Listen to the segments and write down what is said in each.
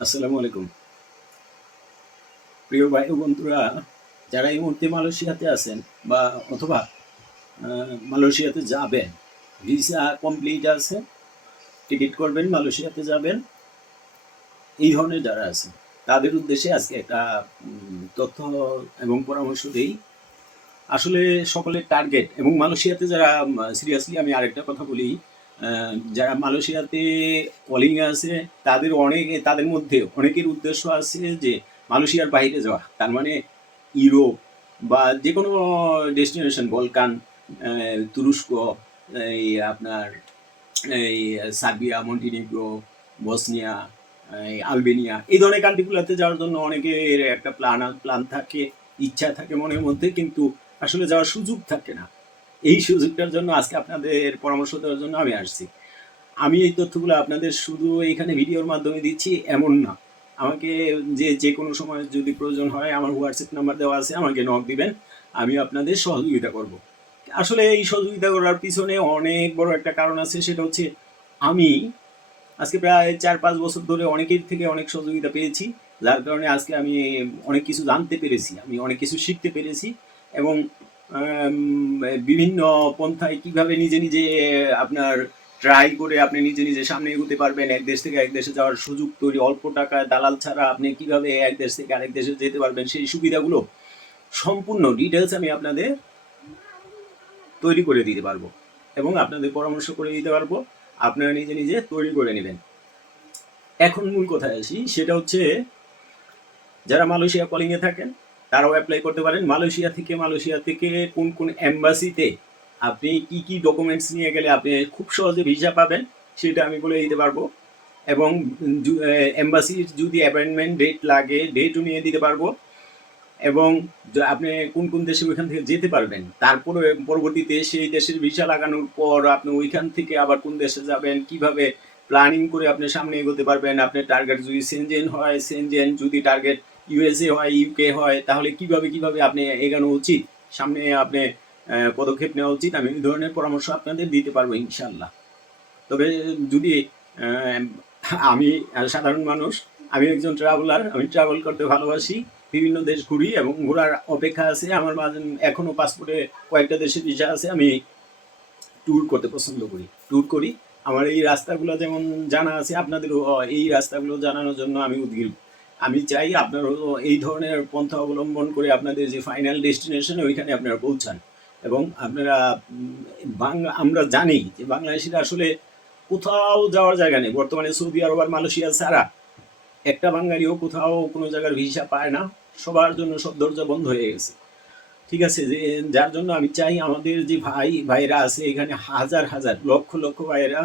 আসসালামু আলাইকুম। প্রিয় ভাই ও বন্ধুরা, যারা এই মুহূর্তে মালয়েশিয়াতে আছেন বা অথবা মালয়েশিয়াতে যাবেন, ভিসা কমপ্লিট আছে, টিকিট করবেন, মালয়েশিয়াতে যাবেন, এই ধরনের যারা আছে তাদের উদ্দেশ্যে আজকে একটা তথ্য এবং পরামর্শ দেই। আসলে সকলের টার্গেট এবং মালয়েশিয়াতে যারা সিরিয়াসলি আমি আরেকটা কথা বলি, যারা মালয়েশিয়াতে কলিং আছে তাদের মধ্যে অনেকের উদ্দেশ্য আছে যে মালয়েশিয়ার বাইরে যাওয়া, তার মানে ইউরোপ বা যে কোনো ডেস্টিনেশন, বলকান, তুরস্ক, এই আপনার এই সার্বিয়া, মন্টিনিগ্রো, বসনিয়া, এই আলবেনিয়া, এই ধরনের কান্ট্রিগুলোতে যাওয়ার জন্য অনেকের একটা প্ল্যান থাকে, ইচ্ছা থাকে মনের মধ্যে, কিন্তু আসলে যাওয়ার সুযোগ থাকে না। এই সুযোগটার জন্য আজকে আপনাদের পরামর্শ দেওয়ার জন্য আমি আসছি। আমি এই তথ্যগুলো আপনাদের শুধু এখানে ভিডিওর মাধ্যমে দিচ্ছি এমন না। আমাকে যে কোনো সময় যদি প্রয়োজন হয়, আমার হোয়াটসঅ্যাপ নাম্বার দেওয়া আছে, আমাকে নক দিবেন, আমি আপনাদের সহযোগিতা করব। আসলে এই সহযোগিতা করার পিছনে অনেক বড় একটা কারণ আছে, সেটা হচ্ছে আমি আজকে প্রায় 4-5 বছর ধরে অনেকের থেকে অনেক সহযোগিতা পেয়েছি, যার কারণে আজকে আমি অনেক কিছু জানতে পেরেছি, আমি অনেক কিছু শিখতে পেরেছি। এবং বিভিন্ন পন্থায় কিভাবে নিজে নিজে আপনার ট্রাই করে আপনি নিজে নিজে সামনে এগোতে পারবেন, এক দেশ থেকে এক দেশে যাওয়ার সুযোগ তৈরি, অল্প টাকায় দালাল ছাড়া আপনি কিভাবে এক দেশ থেকে আরেক দেশে যেতে পারবেন, সেই সুবিধাগুলো সম্পূর্ণ ডিটেলস আমি আপনাদের তৈরি করে দিতে পারবো এবং আপনাদের পরামর্শ করে দিতে পারবো। আপনারা নিজে নিজে তৈরি করে নেবেন। এখন মূল কথায় আসি, সেটা হচ্ছে যারা মালয়েশিয়া কলিংয়ে থাকেন তারাও অ্যাপ্লাই করতে পারেন। মালয়েশিয়া থেকে কোন কোন এম্বাসিতে আপনি কি কি ডকুমেন্টস নিয়ে গেলে আপনি খুব সহজে ভিসা পাবেন, সেটা আমি বলে দিতে পারবো। এবং এম্বাসির যদি অ্যাপয়েন্টমেন্ট ডেট লাগে, ডেটও নিয়ে দিতে পারবো। এবং আপনি কোন কোন দেশে ওইখান থেকে যেতে পারবেন, তারপরে পরবর্তীতে সেই দেশের ভিসা লাগানোর পর আপনি ওইখান থেকে আবার কোন দেশে যাবেন, কিভাবে প্ল্যানিং করে আপনি সামনে এগোতে পারবেন। আপনার টার্গেট যদি সেনজেন হয় সেনজেন, যদি টার্গেট ইউএসএ হয়, ইউকে হয়, তাহলে কিভাবে কিভাবে আপনি এগোনো উচিত, সামনে আপনি পদক্ষেপ নেওয়া উচিত, আমি এই ধরনের পরামর্শ আপনাদের দিতে পারবো ইনশাল্লাহ। তবে যদি আহ, আমি সাধারণ মানুষ, আমি একজন ট্রাভেলার, আমি ট্রাভেল করতে ভালোবাসি, বিভিন্ন দেশ ঘুরি এবং ঘোরার অপেক্ষা আছে আমার মাঝে। এখনও পাসপোর্টে কয়েকটা দেশের ভিসা আছে। আমি ট্যুর করতে পছন্দ করি, ট্যুর করি। আমার এই রাস্তাগুলো যেমন জানা আছে, আপনাদেরও এই রাস্তাগুলো জানানোর জন্য আমি উদ্গ্রীব। আমি চাই আপনারাও এই ধরনের পন্থা অবলম্বন করে আপনাদের যে ফাইনাল ডেস্টিনেশন ওইখানে আপনারা পৌঁছান। এবং আপনারা আমরা জানি যে বাংলাদেশিরা আসলে কোথাও যাওয়ার জায়গা নেই বর্তমানে, সৌদি আরব আর মালয়েশিয়া ছাড়া একটা বাঙালিও কোথাও কোনো জায়গার ভিসা পায় না। সবার জন্য সব দরজা বন্ধ হয়ে গেছে। ঠিক আছে, যে যার জন্য আমি চাই আমাদের যে ভাইরা আছে এখানে, হাজার হাজার লক্ষ লক্ষ ভাইয়েরা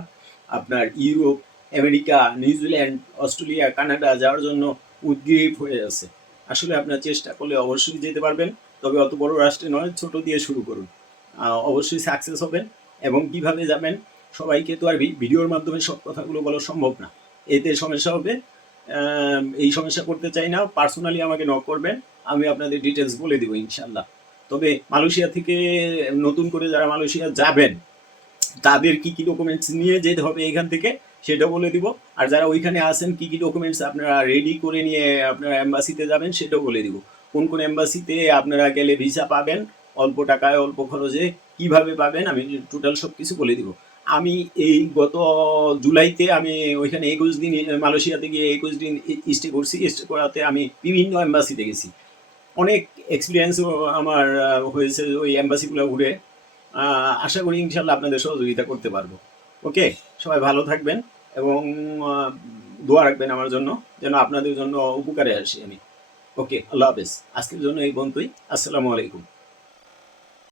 আপনার Europe, America, New Zealand, Australia, Canada যাওয়ার জন্য উদ্গ্রীব হয়ে আছে। আসলে আপনার চেষ্টা করলে অবশ্যই যেতে পারবেন। তবে অত বড় রাষ্ট্রে নয়, ছোট দিয়ে শুরু করুন, অবশ্যই সাকসেস হবেন। এবং কিভাবে যাবেন, সবাইকে তো আর ভিডিওর মাধ্যমে সব কথাগুলো বলা সম্ভব না, এতে সমস্যা হবে। এই সমস্যা করতে চাই না, পার্সোনালি আমাকে নক করবেন, আমি আপনাদের ডিটেলস বলে দেবো ইনশাল্লাহ। তবে মালয়েশিয়া থেকে নতুন করে যারা মালয়েশিয়া যাবেন তাদের কি কি ডকুমেন্টস নিয়ে যেতে হবে এখান থেকে, সেটা বলে দিব। আর যারা ওইখানে আছেন কি কি ডকুমেন্টস আপনারা রেডি করে নিয়ে আপনারা এম্বাসিতে যাবেন, সেটাও বলে দিব। কোন কোন এম্বাসিতে আপনারা গেলে ভিসা পাবেন, অল্প টাকায় অল্প খরচে কিভাবে পাবেন, আমি টোটাল সব কিছু বলে দিব। আমি এই গত জুলাইতে আমি ওইখানে 21 দিন মালয়েশিয়াতে গিয়ে 21 দিন স্টে করছি। স্টে করাতে আমি বিভিন্ন এম্বাসিতে গেছি, অনেক এক্সপিরিয়েন্সও আমার হয়েছে ওই এম্বাসিগুলো ঘুরে। আশা করি ইনশাল্লাহ আপনাদের সহযোগিতা করতে পারবো। ওকে, সবাই ভালো থাকবেন এবং আহ, দোয়া রাখবেন আমার জন্য, যেন আপনাদের জন্য উপকারে আসি আমি। ওকে, আল্লাহ হাফেজ। আজকের জন্য এই পর্যন্তই। আসসালামু আলাইকুম।